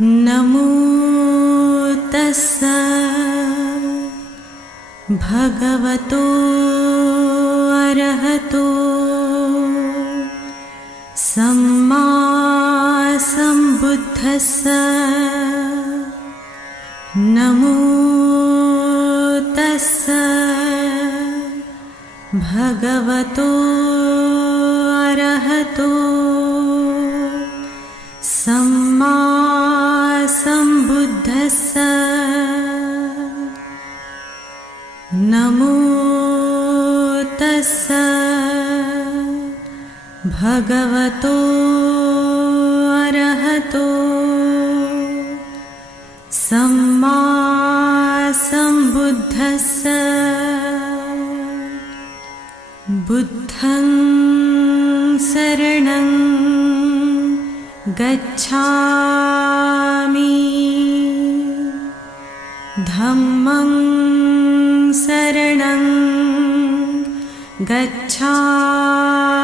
नमो तस्स भगवतो अरहतो सम्मा सम्बुद्धस्स नमो तस्स भगवतो अरहतो भगवतो अरहतो। सम्मा सम्बुद्धस्स। बुद्धं शरणं गच्छामि। धम्मं शरणं गच्छामि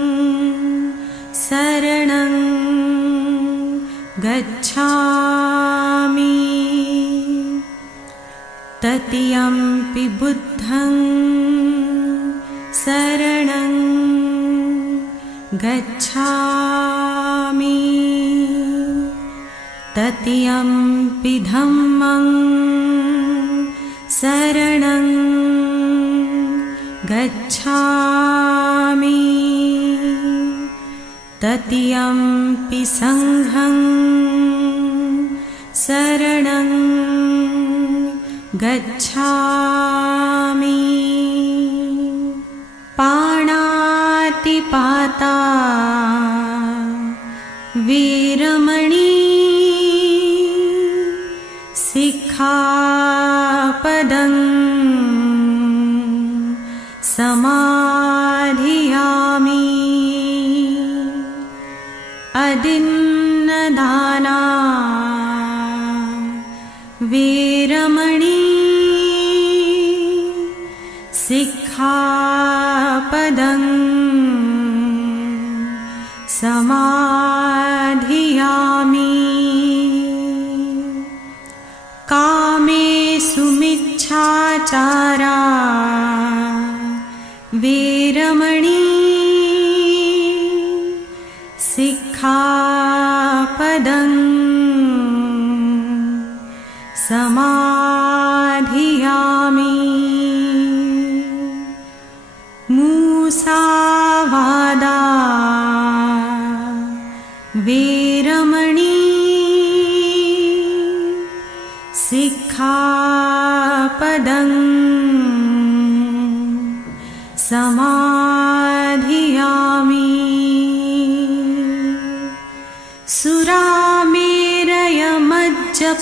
गच्छामि। तृतीयम्पि बुद्धं शरणं गच्छामि। तृतीयम्पि धम्मं शरणं गच्छामि तृतीयम्पि सङ्घं शरणं गच्छामि। पाणातिपाता दिन्नदाना वीरम सिक्खापदं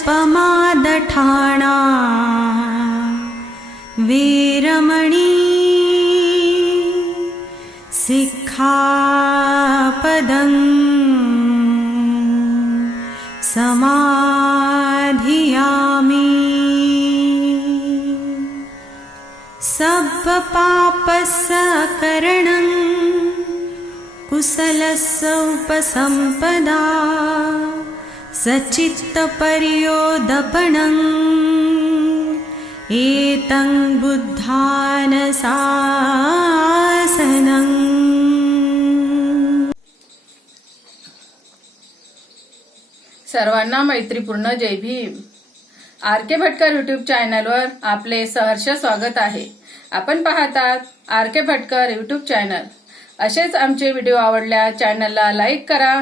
पमादठाणा वीरमणी सिखापदम् समाधियामि। सर्वपापसकरणं कुशलस्य उपसम्पदा सचित्तपर्योदपणम् एतं बुद्धानशासनम् सर्वांना मैत्रीपूर्ण Jai Bhim. R K Bhatkar YouTube चॅनलवर आपले सहर्ष स्वागत आहे. आपण पाहतात R K Bhatkar YouTube channel असेच आमचे व्हिडिओ आवडल्या चॅनलला लाईक करा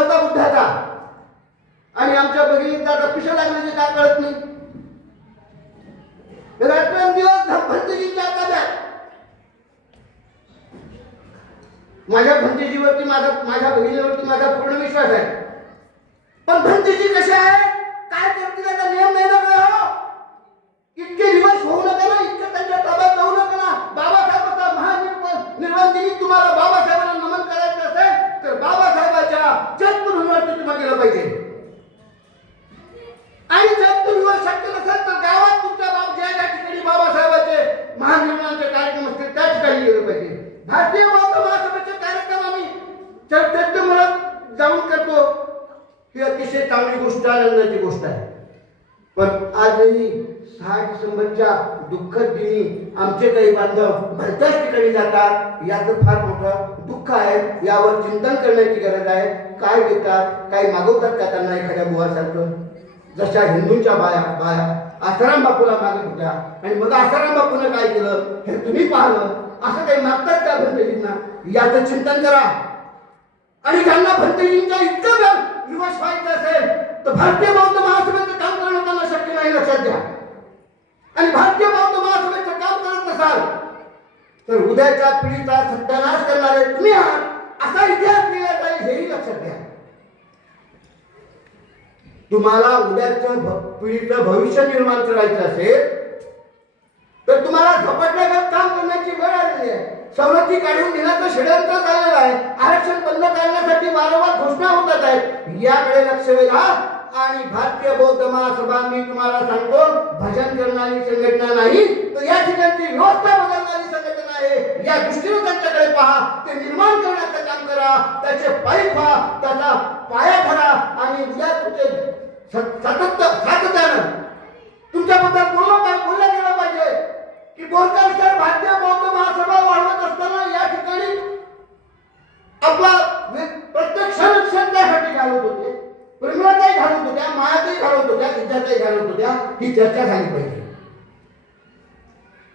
दुःखद दिनी आमचे काही बांधव भरत्याच ठिकाणी जातात. याचं फार मोठं दुःख आहे. यावर चिंतन करण्याची गरज आहे. काय देतात काय मागवतात का त्यांना एखाद्या बुवासारखं? जशा हिंदूंच्या बाया बाया आसाराम बापूला मागत होत्या. आणि मग आसाराम बापूनं काय केलं? हे तुम्ही पाहिलं. असं काही मागतात का भंतजींना? याचं चिंतन करा. आणि ज्यांना भंतेजींच्या इतकं व्या- विवश व्हायचं असेल तर भारतीय बौद्ध महासभेचं काम करणं त्यांना शक्य नाही लक्षात घ्या तर उद्याच्या पिढीचा सत्यानाश करणारे तुम्ही आहात असा इतिहास लिहिला जाईल हेही लक्षात घ्या. तुम्हाला उद्याचं पिढीचं भविष्य निर्माण करायचं असेल तर तुम्हाला झपटण्यावर काम करण्याची वेळ आलेली आहे. सवलती काढून घेण्याचं षडयंत्र चाललेलं आहे. आरक्षण बंद करण्यासाठी वारंवार घोषणा होतात आहेत. याकडे लक्ष वेधा. आणि भारतीय बौद्ध महासभा मी तुम्हाला सांगतो भजन करणारी संघटना नाही तर या ठिकाणची व्यवस्था बदलणारी आहे. या दृष्टीने त्यांच्याकडे पहा. ते निर्माण करण्याचं काम करा. त्याचे पाय व्हा. त्याचा पाया धरा. आणि या तुमचे स- सातत्यानं तुमच्याबद्दल बोललं काय बोललं गेलं पाहिजे. की बोरकर सर भारतीय बौद्ध महासभा वाढवत असताना या ठिकाणी आपला प्रत्यक्ष प्रत्येक क्षण क्षण त्यासाठी घालत होते. प्रेमलाताही घालत होत्या मायाताही घालत होत्या विद्याताही घालत होत्या. ही चर्चा झाली पाहिजे.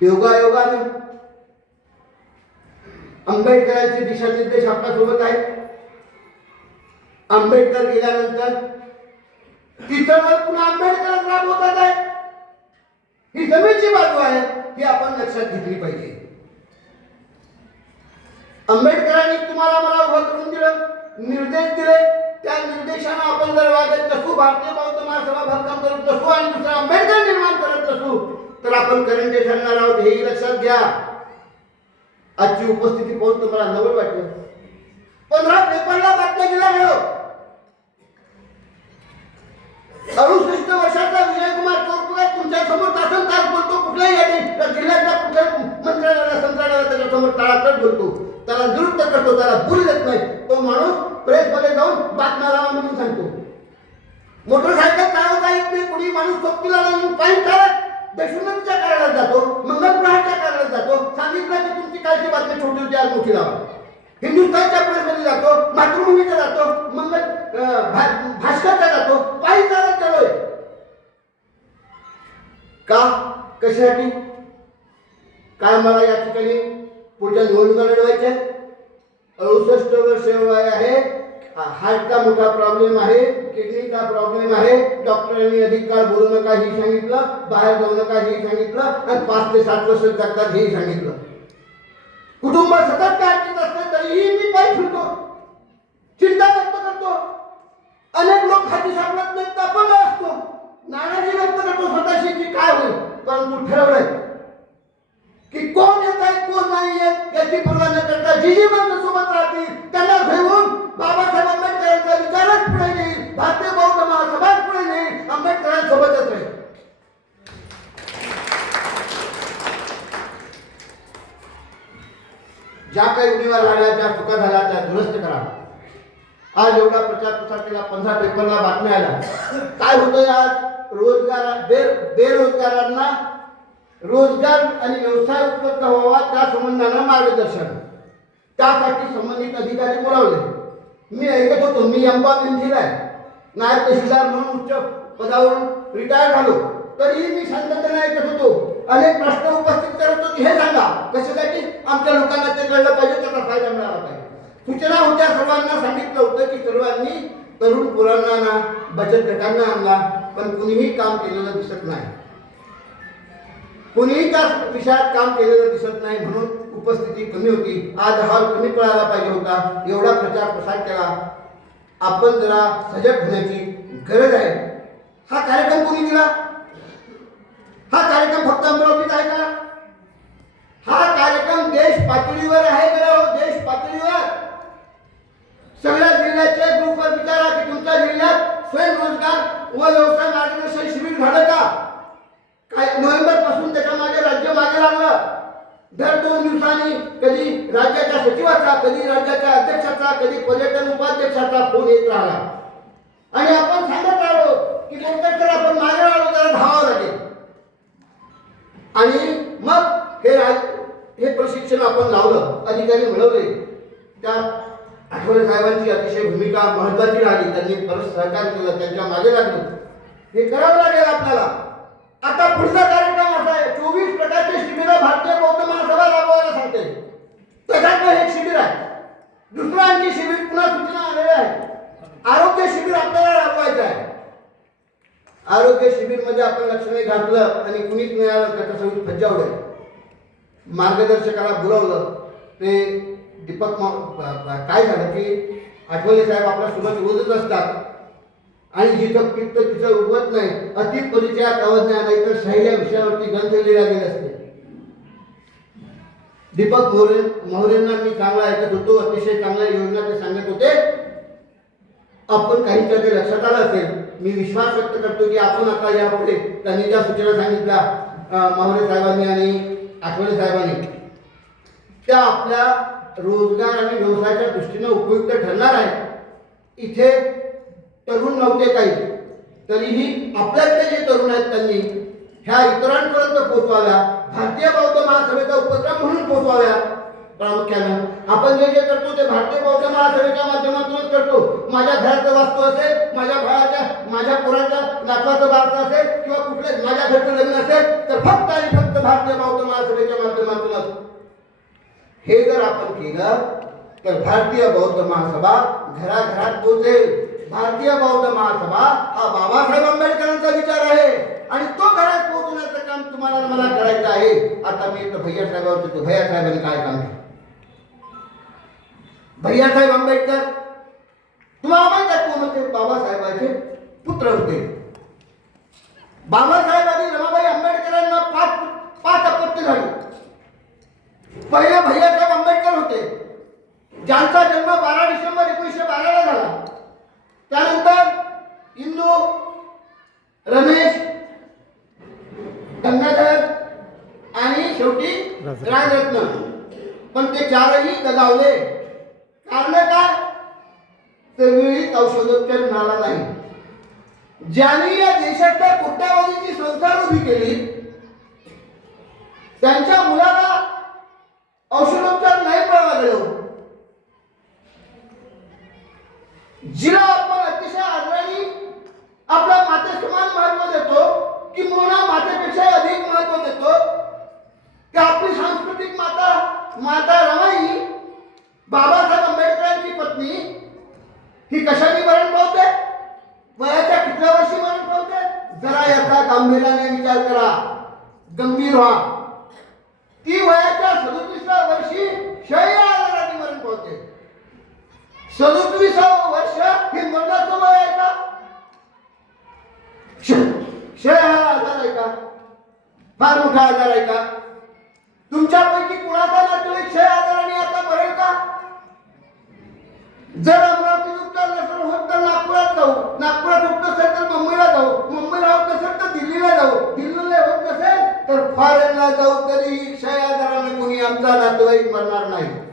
योगायोगाने. आंबेडकरांचे दिशानिर्देश आपल्यासोबत आहेत. आंबेडकर गेल्यानंतर तिथं पुन्हा आंबेडकर राबवतात आहे ही जमेची बाजू आहे ही आपण लक्षात घेतली पाहिजे. आंबेडकरांनी तुम्हाला मला उभं करून दिलं निर्देश दिले. त्या निर्देशानं आपण जर वागत नसू भारतीय बौद्ध महासभा भक्कम करत नसू आणि दुसरा आंबेडकर निर्माण करत नसू तर आपण करंटे ठरणार आहोत हेही लक्षात घ्या. आजची उपस्थिती पाहून तुम्हाला नवल वाटलं. पंधरा पेपरला बातम्या दिला मिळव अडुसष्ट वर्षाचा विजयकुमार चौरपुरा तुमच्यासमोर तासन तास बोलतो. कुठल्याही यादी जिल्ह्याच्या कुठल्याही मंत्रालयाला संत्रालयाला त्याच्यासमोर टाळाटळ बोलतो. त्याला निवृत्त करतो त्याला बोलू देत नाही. तो माणूस प्रेसमध्ये जाऊन बातम्या लावा म्हणून सांगतो. मोटरसायकल चालवता येत नाही कुणी माणूस सोबतीला लावून पाहिजे चालत. बेसमेंटच्या कार्यालयात जातो मंगलप्रहारच्या कार्यालयात जातो. सांगितलं की तुमची कालची बातमी छोटी होती आज मोठी लावा हिंदुस्थानच्या प्रेसमध्ये जातो मातृभूमीचा जातो मंगल अं, भास्करचा जातो पायी चालत आहे का? कशासाठी? काय मला या ठिकाणी पुढच्या निवडणुका लढवायच्या? अडुसष्ट वर्ष वय आहे. हार्टचा मोठा प्रॉब्लेम आहे किडनीचा प्रॉब्लेम आहे. डॉक्टरांनी अधिक काळ बोलू नका हे सांगितलं. बाहेर जाऊ नका हे सांगितलं. आणि पाच ते सात वर्ष जगतात हे सांगितलं. कुटुंब सतत काय अडचणीत असते तरीही मी पाय फिरतो. चिंता व्यक्त करतो. अनेक लोक खाती सापडत नाहीत अपंग असतो. नाराजी व्यक्त करतो स्वतःशी की काय होईल? परंतु ठरवलंय की कोण येत आहे कोण नाही येत याची पर्वा न करता जी जी माणसं सोबत राहतील त्यांना घेऊन बाबा आंबेडकरांचा विचारच पुढे नेईल भारतीय बौद्ध महासभाच पुढे नेईल आंबेडकरांसोबतच राहील ज्या काही उणीवा झाल्या ज्या चुका झाल्या त्या दुरुस्त करा. आज एवढा प्रचार प्रसार केला पंधरा पेपरला बातम्या आल्या. काय होतंय आज? रोजगार बे बेरोजगारांना रोजगार आणि व्यवसाय उपलब्ध व्हावा त्या संबंधानं मार्गदर्शन. त्यासाठी संबंधित अधिकारी बोलावले. मी ऐकत होतो मी अंबा मेंढीला आहे. नायब तहसीलदार म्हणून उच्च पदावरून रिटायर झालो. तरीही मी शांततेने ऐकत होतो. अनेक प्रश्न उपस्थित करत होते हे सांगा. कशासाठी आमच्या लोकांना ते कळलं पाहिजे त्याचा फायदा मिळाला पाहिजे. सूचना होत्या सर्वांना सांगितलं होतं की सर्वांनी तरुण पोरांना ना बचत गटांना आणला पण कुणीही काम केलेलं दिसत नाही. कुणीही त्या विषयात काम केलेलं दिसत नाही म्हणून उपस्थिती कमी होती. आज हॉल कमी पळायला पाहिजे होता. एवढा प्रचार प्रसार केला. आपण जरा सजग होण्याची गरज आहे. हा कार्यक्रम कोणी दिला? हा कार्यक्रम फक्त अमरावतीत आहे का? हा कार्यक्रम देश पातळीवर आहे का देश पातळीवर. सगळ्या जिल्ह्याचे ग्रुपवर विचारा की तुमच्या जिल्ह्यात स्वयंरोजगार व व्यवसाय मार्गदर्शन शिबिर झालं का? काय नोव्हेंबरपासून त्याच्यामागे राज्य मागे लागलं. दर दोन दिवसांनी कधी राज्याच्या सचिवाचा कधी राज्याच्या अध्यक्षाचा कधी पर्यटन उपाध्यक्षाचा फोन येत राहिला. आणि आपण सांगत राहिलो की कोणत्या तर आपण मागे राहिलो त्याला धावावं लागेल. आणि मग हे राज हे प्रशिक्षण आपण लावलं अधिकारी मिळवले. त्या आठवले साहेबांची अतिशय भूमिका महत्वाची राहिली. त्यांनी परत सहकार केलं त्यांच्या मागे लागलं. हे करावं लागेल आपल्याला. आता पुढचा कार्यक्रम असा आहे चोवीस प्रकारचे शिबिर भारतीय बौद्ध महासभा राबवायला सांगते त्याच्यातलं एक शिबिर आहे दुसरं आणखी शिबिर पुन्हा सूचना आलेल्या आहे आरोग्य शिबिर आपल्याला राबवायचं आहे आरोग्य शिबिरमध्ये आपण लक्ष नाही घातलं आणि कुणीच नाही आलं तर कसं होईल मार्गदर्शकाला बोलावलं. ते दीपक काय झालं की आठवले साहेब आपल्यासोबत रोजच असतात. आणि जिथं पित्त तिथं उगवत नाही. अति परिचयात अवज्ञा नाही तर शैल्या विषयावरती ग्रंथ लिहिला गेले असते. दीपक मोरे मोहरेंना मी चांगला ऐकत होतो अतिशय चांगल्या योजना ते सांगत होते. आपण काहींच्या ते लक्षात आलं असेल मी विश्वास व्यक्त करतो की आपण आता यापुढे त्यांनी ज्या सूचना सांगितल्या अं, माहुरे साहेबांनी आणि आठवले साहेबांनी त्या आपल्या रोजगार आणि व्यवसायाच्या दृष्टीने उपयुक्त ठरणार आहे इथे तरुण नव्हते काही तरीही आपल्यातले जे तरुण आहेत त्यांनी ह्या इतरांपर्यंत पोहोचवाव्या भारतीय बौद्ध महासभेचा उपक्रम म्हणून पोहोचवाव्या प्रामुख्यानं. आपण जे जे करतो ते भारतीय बौद्ध महासभेच्या माध्यमातूनच करतो. माझ्या घराचं वास्तू असेल माझ्या भावाच्या माझ्या पोराच्या नातवाचं बारसं असेल किंवा कुठले माझ्या घरचं लग्न असेल तर फक्त आणि फक्त भारतीय बौद्ध महासभेच्या माध्यमातूनच. हे जर आपण केलं तर भारतीय बौद्ध महासभा घराघरात पोहोचेल भारतीय बौद्ध महासभा हा बाबासाहेब आंबेडकरांचा विचार आहे. आणि तो घरात पोहोचवण्याचं काम तुम्हाला मला करायचं आहे. आता मी भैया साहेबांवर भैया साहेबांनी काय काम केलं भैयासाहेब आंबेडकर. तुम्हाला माहीत आहे कोण होते? बाबासाहेबांचे पुत्र होते. बाबासाहेब आणि रमाबाई आंबेडकरांना पाच पाच अपत्य झाली. पहिले भैयासाहेब आंबेडकर होते. ज्यांचा जन्म बारा डिसेंबर एकोणीसशे बाराला झाला. त्यानंतर इंदू रमेश गंगाधर आणि शेवटी राजरत्न. पण ते चारही दगावले कारण काय चळवळीत औषधोपचार मिळाला नाही. ज्यांनी या देशातल्या कोट्यावधीची संसार उभी केली त्यांच्या मुलाला औषधोपचार नाही मिळाला गेलो. जिला आपण अतिशय आदराने आपल्या माते समान महत्त्व देतो की मोना मातेपेक्षा अधिक महत्त्व देतो. की आपली सांस्कृतिक माता माता रमाई बाबासाहेब आंबेडकरांची पत्नी ही कशाने मरण पावते? वयाच्या कितव्या वर्षी मरण पावते? जरा याचा गांभीर्याने विचार करा. गंभीर व्हा. ती वयाच्या सदोतीसव्या वर्षी क्षय आजाराने मरण पावते. सदोतीसावं वर्ष हे मरणाचं वय आहे का? क्षय हा आजार आहे का? फार मोठा आजार आहे का? तुमच्यापैकी कुणाचा नातेवाईक क्षय आजाराने आता मरेल का? जर आम्हाला जाऊ. नागपुरात होत नसेल तर मुंबईला जाऊ. मुंबईला होत नसेल तर दिल्लीला जाऊ. दिल्लीला होत नसेल तर फॉरेनला जाऊ तरी क्षय आजाराने कोणी आमचा नातेवाईक मरणार नाही.